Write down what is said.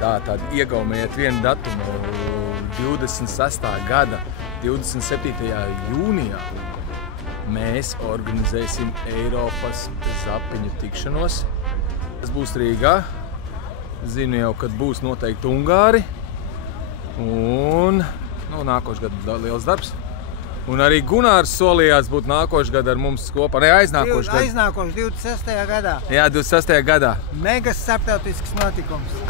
Tātad iegaumiet vienu datumu 26. gada 27. jūnijā. Mēs organizēsim Eiropas zapiņu tikšanos. Tas būs Rīgā. Zinu jau, kad būs noteikti Ungāri. Un nākošais gads liels darbs. Un arī Gunārs solījās būt nākošais gads ar mums kopā. Ne, aiznākošais gads. Aiznākošais 26. gadā. Jā, 26. gadā. Megas starptautisks notikums.